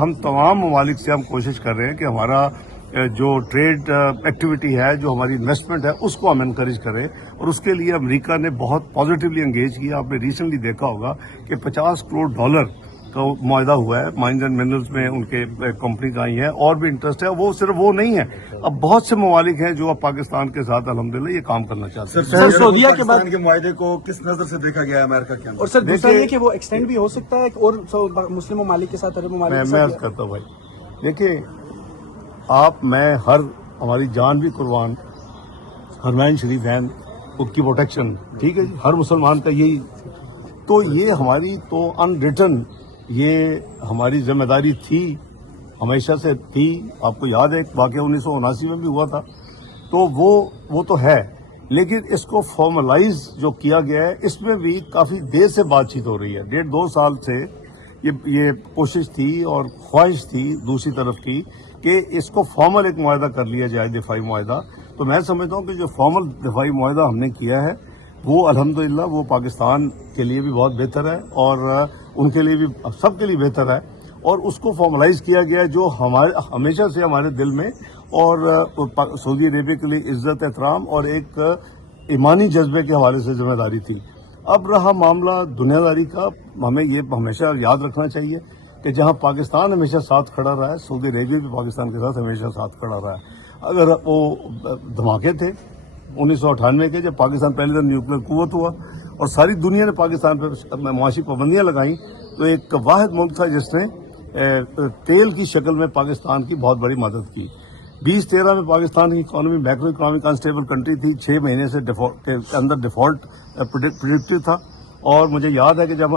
ہم تمام ممالک سے ہم کوشش کر رہے ہیں کہ ہمارا جو ٹریڈ ایکٹیویٹی ہے، جو ہماری انویسٹمنٹ ہے، اس کو ہم انکریج کریں، اور اس کے لیے امریکہ نے بہت پازیٹیولی انگیج کیا. آپ نے ریسنٹلی دیکھا ہوگا کہ $50 کروڑ کا معاہدہ ہوا ہے مائنز اینڈ منرلز میں، ان کے کمپنی کا ہی ہے، اور بھی انٹرسٹ ہے. وہ صرف وہ نہیں ہے، اب بہت سے ممالک ہیں جو اب پاکستان کے ساتھ الحمدللہ یہ کام کرنا چاہتے ہیں. سر سعودیہ کے بعد کے معاہدے کو کس نظر سے دیکھا گیا ہے امریکہ کے اندر؟ اور سر دوسرا یہ کہ وہ ایکسٹینڈ بھی ہو سکتا ہے اور مسلم ممالک کے ساتھ عرب ممالک کے میں ساتھ. عرض کرتا ہوں بھائی، دیکھیے میں ہماری جان بھی قربان، حرمین شریفین ان کی پروٹیکشن، ٹھیک ہے جی، ہر مسلمان کا یہی. تو یہ ہماری تو ان ریٹن یہ ہماری ذمہ داری تھی، ہمیشہ سے تھی. آپ کو یاد ہے ایک واقعہ 1979 میں بھی ہوا تھا. تو وہ تو ہے، لیکن اس کو فارملائز جو کیا گیا ہے، اس میں بھی کافی دیر سے بات چیت ہو رہی ہے. 1.5-2 سال سے یہ کوشش تھی اور خواہش تھی دوسری طرف کی کہ اس کو فارمل ایک معاہدہ کر لیا جائے، دفاعی معاہدہ. تو میں سمجھتا ہوں کہ جو فارمل دفاعی معاہدہ ہم نے کیا ہے وہ الحمدللہ وہ پاکستان کے لیے بھی بہت بہتر ہے، اور ان کے لیے بھی، سب کے لیے بہتر ہے. اور اس کو فارملائز کیا گیا ہے جو ہمیشہ سے ہمارے دل میں اور سعودی عربیہ کے لیے عزت، احترام اور ایک ایمانی جذبے کے حوالے سے ذمہ داری تھی. اب رہا معاملہ دنیا داری کا، ہمیں یہ ہمیشہ یاد رکھنا چاہیے کہ جہاں پاکستان ہمیشہ ساتھ کھڑا رہا ہے، سعودی عربیہ بھی پاکستان کے ساتھ ہمیشہ ساتھ کھڑا رہا ہے. اگر وہ دھماکے تھے 1998 کے، جب پاکستان پہلی دن نیوکلیر قوت ہوا اور ساری دنیا نے پاکستان پہ معاشی پابندیاں لگائیں، تو ایک واحد ملک تھا جس نے تیل کی شکل میں پاکستان کی بہت بڑی مدد کی. 2013 میں پاکستان کی economy macro economic unstable country تھی، 6 مہینے سے کے اندر ڈیفالٹ پریڈکٹیو تھا. اور مجھے یاد ہے کہ جب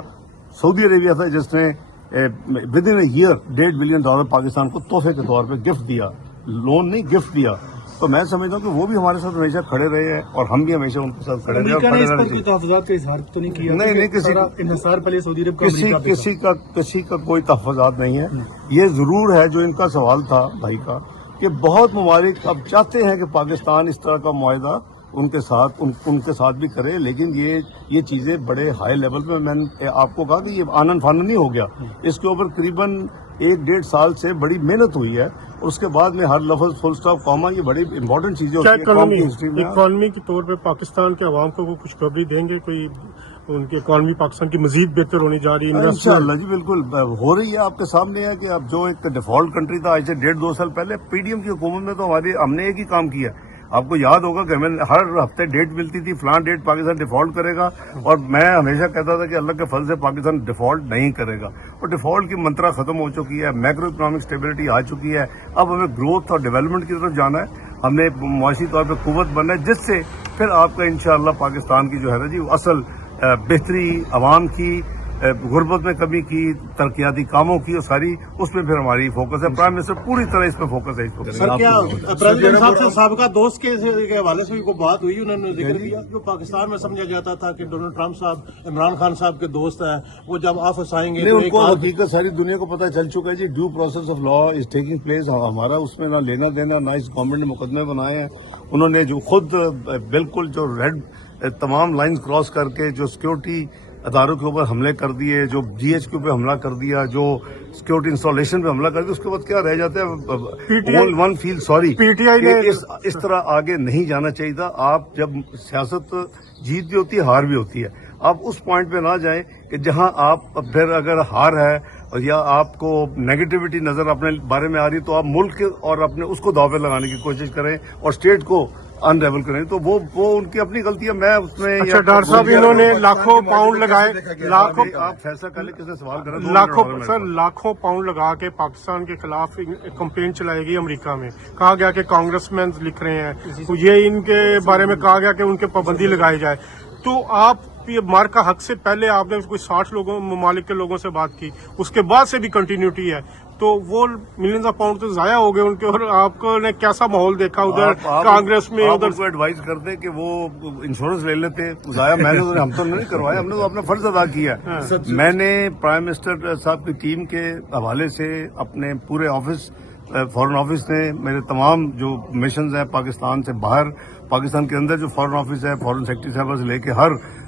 سعودی عربیہ تھا جس نے within a year $1.5 billion Pakistan کو تحفے کے طور پہ گفٹ دیا، لون نہیں گفٹ دیا. تو میں سمجھتا ہوں کہ وہ بھی ہمارے ساتھ ہمیشہ کھڑے رہے ہیں اور ہم بھی ہمیشہ ان کے ساتھ کھڑے رہے. امریکہ نے اس پر کوئی تحفظات کا اظہار تو نہیں کیا؟ نہیں، انحصار پہلے سعودی عرب کا کسی کا کوئی تحفظات نہیں ہے. یہ ضرور ہے جو ان کا سوال تھا بھائی کا، کہ بہت ممالک اب چاہتے ہیں کہ پاکستان اس طرح کا معاہدہ ان کے ساتھ بھی کرے، لیکن یہ چیزیں بڑے ہائی لیول پہ، میں نے آپ کو کہا کہ یہ آنن فانن نہیں ہو گیا. اس کے اوپر قریباً 1-1.5 سال سے بڑی محنت ہوئی ہے، اور اس کے بعد میں ہر لفظ فل سٹاپ کاما، یہ بڑی امپورٹنٹ چیزیں ہوتی ہیں قوم کی ہسٹری میں. اکانومی کے طور پہ پاکستان کے عوام کو وہ خوشخبری دیں گے، کوئی ان کی اکانومی پاکستان کی مزید بہتر ہونی جا رہی ہے؟ انشاءاللہ جی بالکل ہو رہی ہے. آپ کے سامنے ہے کہ اب جو ایک ڈیفالٹ کنٹری تھا آج سے 1.5-2 سال پہلے، پی ڈی ایم کی حکومت میں تو ہم نے ایک ہی کام کیا. آپ کو یاد ہوگا کہ ہمیں ہر ہفتے ڈیٹ ملتی تھی، فلان ڈیٹ پاکستان ڈیفالٹ کرے گا، اور میں ہمیشہ کہتا تھا کہ اللہ کے فضل سے پاکستان ڈیفالٹ نہیں کرے گا. اور ڈیفالٹ کی منترا ختم ہو چکی ہے، میکرو اکنامک اسٹیبلٹی آ چکی ہے. اب ہمیں گروتھ اور ڈیولپمنٹ کی طرف جانا ہے، ہم نے معاشی طور پہ قوت بننا ہے، جس سے پھر آپ کا انشاءاللہ پاکستان کی جو ہے نا جی اصل بہتری، عوام کی غربت میں کمی کی، ترقیاتی کاموں کی، اور ساری اس میں پھر ہماری فوکس ہے. پرائم منسٹر پوری طرح اس پہ فوکس ہے. سر کیا پریزیڈنٹ صاحب سے سابقہ دوست کے حوالے سے بھی کوئی بات ہوئی؟ انہوں نے ذکر کیا جو پاکستان میں سمجھا جاتا تھا کہ ڈونلڈ ٹرمپ صاحب عمران خان صاحب کے دوست ہیں، وہ جب آفس آئیں گے ان کو حقیقت ساری دنیا کو پتہ چل چکا ہے جی. Due process of law is taking place. ہمارا اس میں نہ لینا دینا، نہ اس گورنمنٹ نے مقدمے بنائے ہیں. انہوں نے جو خود بالکل جو ریڈ تمام لائن کراس کر کے جو سیکورٹی اداروں کے اوپر حملے کر دیے، جو جی ایچ کیو پہ حملہ کر دیا، جو سیکورٹی انسٹالیشن پہ حملہ کر دیا، اس کے بعد کیا رہ جاتا ہے؟ One feel sorry. اس طرح آگے نہیں جانا چاہیے تھا. آپ جب سیاست جیت بھی ہوتی ہے، ہار بھی ہوتی ہے، آپ اس پوائنٹ پہ نہ جائیں کہ جہاں آپ پھر اگر ہار ہے یا آپ کو نیگیٹیوٹی نظر اپنے بارے میں آ رہی، تو آپ ملک اور اپنے اس کو داؤ پہ لگانے کی کوشش کریں اور اسٹیٹ کو انریبل کریں. تو وہ ان کی اپنی غلطی ہے. میں اس میں اچھا ڈاکٹر صاحب، انہوں نے لاکھوں پاؤنڈ لگائے، آپ فیصلہ کر لیں کس نے سوال کرا. لاکھوں پاؤنڈ لگا کے پاکستان کے خلاف کمپین چلائے گی امریکہ میں. کہا گیا کہ کانگریس مین لکھ رہے ہیں، یہ ان کے بارے میں کہا گیا کہ ان کے پابندی لگائی جائے. تو آپ یہ مارکا حق سے پہلے آپ نے کوئی 60 ممالک کے لوگوں سے بات کی، اس کے بعد سے بھی کنٹینیوٹی ہے، تو وہ ملینز آف پاؤنڈ تو ضائع ہو گئے ان کے. اور آپ کو نے کیسا ماحول دیکھا ادھر کانگریس میں؟ ادھر کو ایڈوائز کرتے کہ وہ انشورنس لے لیتے. ضائع میں نے ہم تو نہیں کروایا، ہم نے تو اپنا فرض ادا کیا. میں نے پرائم منسٹر صاحب کی ٹیم کے حوالے سے اپنے پورے آفس، فارن آفس نے میرے تمام جو مشنز ہیں پاکستان سے باہر، پاکستان کے اندر جو فارن آفس ہے، فارن سیکرٹری صاحب سے لے کے ہر